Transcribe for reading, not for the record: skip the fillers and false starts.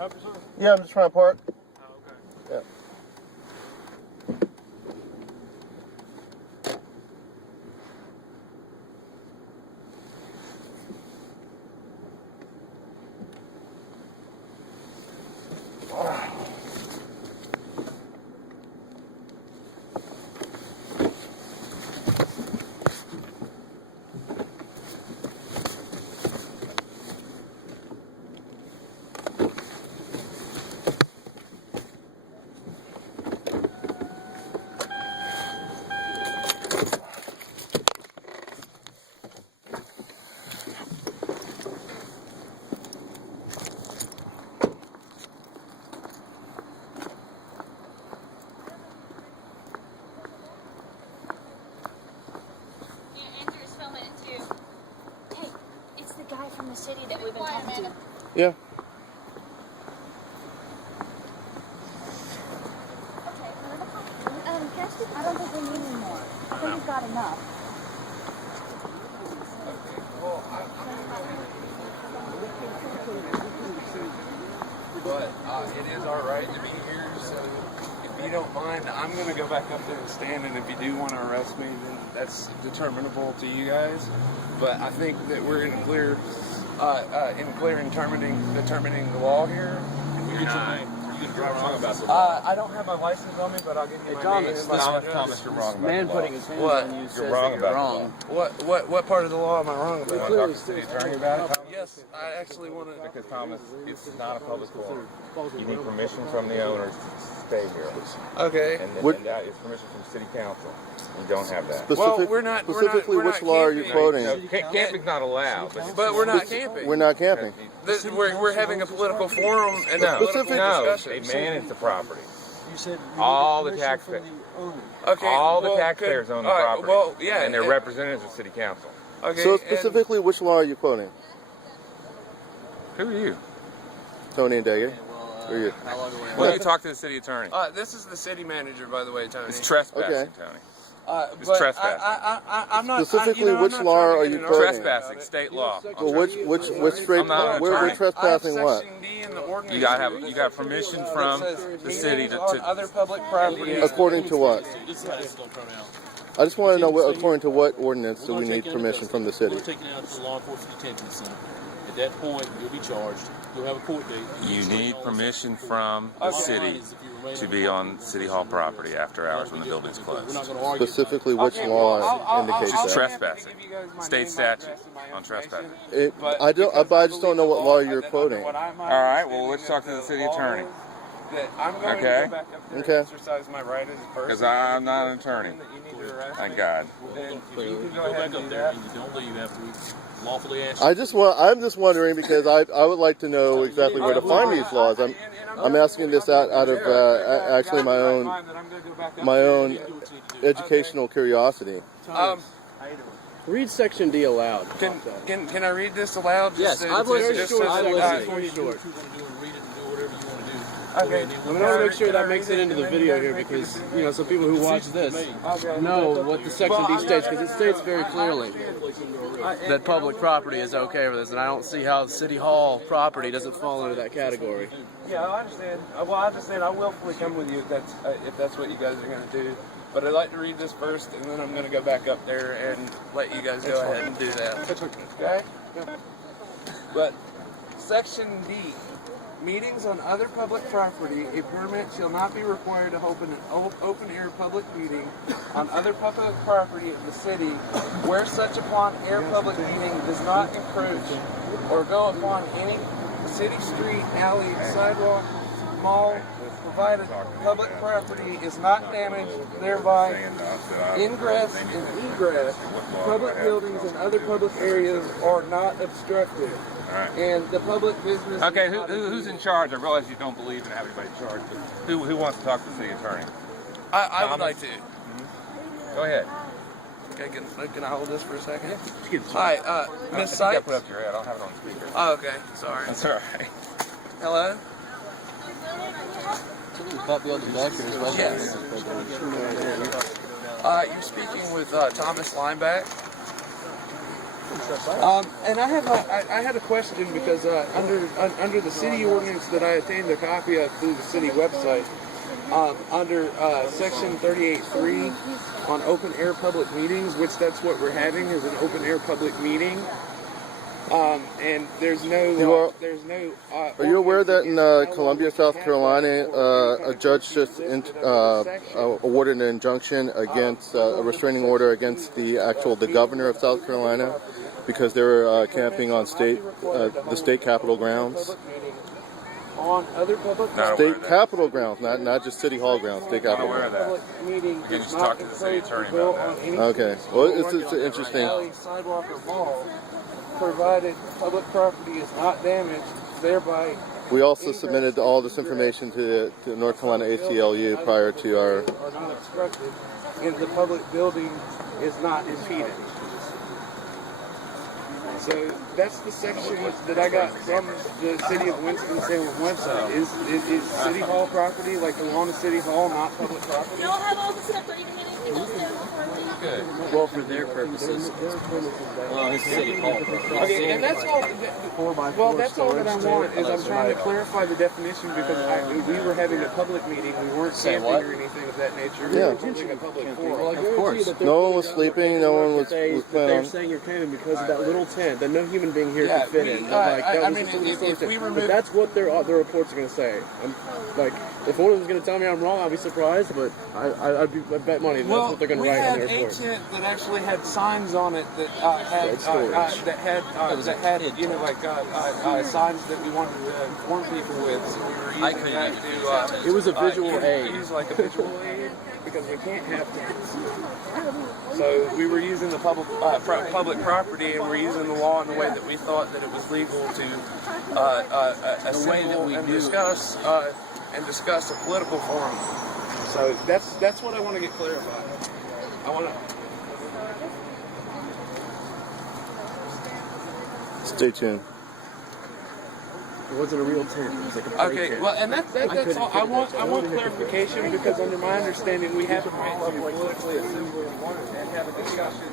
help you, sir? Yeah, I'm just trying to park. Oh, okay. Yeah. Guy from the city that we've been talking to. Yeah. I don't think we need any more. I think we've got enough. But it is our right to be here, so if you don't mind, I'm going to go back up there and stand, and if you do want to arrest me, then that's determinable to you guys. But I think that we're in clear in determining the law here. You're wrong about the I don't have my license on me, but I'll give you my name and my address. Thomas, you're wrong about Man the law. putting his hands What? on you You're says wrong that you're about wrong. What part of the law am I wrong You about? want to talk to the city attorney about it, Thomas? Yes, I actually want to. Because, Thomas, it's not a public forum. You need permission from the owners to stay here. Okay. And that is permission from city council. You don't have that. Specifically, which law are you quoting? No, camping's not allowed. But we're not camping. We're not camping. We're having a political forum and a No, political no, discussion. they manage the property. You said All the taxpayers. Okay, All the well, taxpayers good. own the All right, property. well, yeah, and they're representatives of city council. Okay. So specifically, which law are you quoting? Who are you? Tony and Daggett? Who are you? Well, you talk to the city attorney. This is the city manager, by the way, Tony. It's trespassing, Okay. Tony. But trespassing. I'm not. Specifically, I'm which not law trying to are get you in an quoting? argument about Trespassing, it. state law. Well, which straight? I'm not an We're attorney. trespassing I have what? Section D in the ordinance. You got permission from the city Meetings on other to public property. According to what? I just want to know what, according to what ordinance do we need permission from the city? We're taking it out to the law enforcement detention center. At that point, you'll be charged. You'll have a court date. You need permission from the city to be on City Hall property after hours when the building's We're closed. not going to argue. Specifically, which law indicates It's that? trespassing. State statute on trespassing. I just don't know what law you're quoting. All right, well, let's talk to the city attorney. I'm going to Okay. go back up there Okay. and exercise my right as a person. Because I'm not an attorney. That you need to arrest Thank me, God. then you can Go go ahead back and up do there that. and you don't leave after we lawfully ask you. I'm just wondering because I would like to know exactly where to find these laws. I'm asking this out of actually my own educational curiosity. Read Section D aloud. Can I read this aloud? Yes, I've listened. just I've so- listened. Before you do what you're going to do and read it and do whatever you want to do. Okay. I mean, I want to make sure that makes it into the video here because, you know, some people who watch this know what the Section D states because it states very clearly that public property is okay for this, and I don't see how City Hall property doesn't fall into that category. Yeah, I understand. Well, I understand. I willfully come with you if that's what you guys are going to do. But I'd like to read this first, and then I'm going to go back up there and let you guys go ahead and do that. Okay? But Section D. Meetings on other public property, a permit shall not be required to open an open-air public meeting on other public property of the city where such upon-air public meeting does not encroach or go upon any city street, alley, sidewalk, mall, provided public property is not damaged, thereby ingress and egress, public buildings and other public areas are not obstructed. And the public business. Okay, who's in charge? I realize you don't believe in having anybody in charge, but who wants to talk to the city attorney? I would like to. Go ahead. Okay, can I hold this for a second? Hi, Miss Sykes. Put up to your head. I don't have it on speaker. Oh, okay. Sorry. That's all right. Hello? Copy on the back here as well. Yes. You're speaking with Thomas Lineback. And I had a question because under the city ordinance that I obtained a copy of through the city website, under section 38.3 on open air public meetings, which that's what we're having is an open air public meeting. And there's no. Are you aware that in Columbia, South Carolina, a judge just awarded an injunction against a restraining order against the governor of South Carolina because they were camping on the state capitol grounds? On other public state capitol grounds, not just city hall grounds. State capitol grounds. You can just talk to the city attorney about that. Okay. Well, it's interesting. Sidewalk or mall, provided public property is not damaged, thereby. We also submitted all this information to the North Carolina ACLU prior to our. Are not obstructed, and the public building is not impeded. So that's the section that I got from the city of Winston-Salem website. Is City Hall property, like the lawn of City Hall, not public property? Y'all have all the stuff ready to get in? Good. Well, for their purposes. Well, it's City Hall. Okay, and that's all. Well, that's all that I want is I'm trying to clarify the definition because we were having a public meeting. We weren't camping or anything of that nature. We were holding a public forum. Of course. No one was sleeping. No one was They're planning. saying you're camping because of that little tent that no human being here Yeah, could fit in. But that's what their reports are going to say. Like, if one of them's going to tell me I'm wrong, I'll be surprised. But I'd bet money that's what they're going to write in their report. Tent that actually had signs on it that had you know, like signs that we wanted to inform people with. So we were using that to. It was a visual aid. Use like a visual aid because we can't have tents. So we were using the public property, and we're using the law in the way that we thought that it was legal to assemble and discuss a political forum. So that's what I want to get clarified. I want to. Stay tuned. It wasn't a real tent. It was like a play Okay, tent. well, and that's all. I want clarification because under my understanding, we have the right to politically assemble and have a discussion